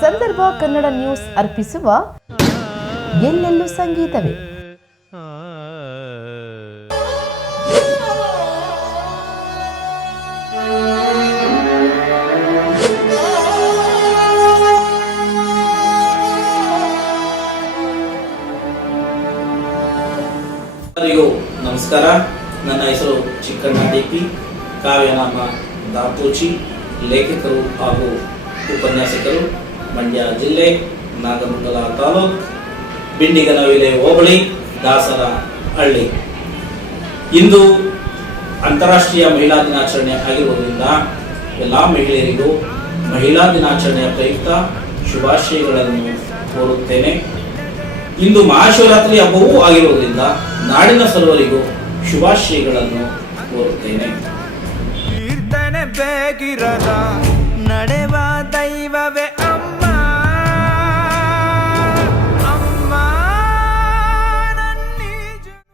ಸಂದರ್ಭ ಕನ್ನಡ ನ್ಯೂಸ್ ಅರ್ಪಿಸುವ ಎಲ್ಲೆಲ್ಲೂ ಸಂಗೀತವೇ. ಎಲ್ಲರಿಗೂ ನಮಸ್ಕಾರ. ನನ್ನ ಹೆಸರು ಚಿಕ್ಕಣ್ಣ ಡಿಪಿ, ಕಾವ್ಯನಾಮ ದಾಪೋಚಿ, ಲೇಖಕರು ಹಾಗೂ ಉಪನ್ಯಾಸಕರು, ಮಂಡ್ಯ ಜಿಲ್ಲೆ, ನಾಗಮಂಗಲ ತಾಲೂಕು, ಬಿಂಡಿಗನವಿಲೆ ಹೋಬಳಿ, ದಾಸರಹಳ್ಳಿ. ಇಂದು ಅಂತಾರಾಷ್ಟ್ರೀಯ ಮಹಿಳಾ ದಿನಾಚರಣೆ ಆಗಿರುವುದರಿಂದ ಎಲ್ಲ ಮಹಿಳೆಯರಿಗೂ ಮಹಿಳಾ ದಿನಾಚರಣೆಯ ಪ್ರಯುಕ್ತ ಶುಭಾಶಯಗಳನ್ನು ಕೋರುತ್ತೇನೆ. ಇಂದು ಮಹಾಶಿವರಾತ್ರಿ ಹಬ್ಬವೂ ಆಗಿರುವುದರಿಂದ ನಾಡಿನ ಸರ್ವರಿಗೂ ಶುಭಾಶಯಗಳನ್ನು ಕೋರುತ್ತೇನೆ. ಕೀರ್ತನೆ ಬೇಗಿರದ ನಡೆವ ದೈವವೇ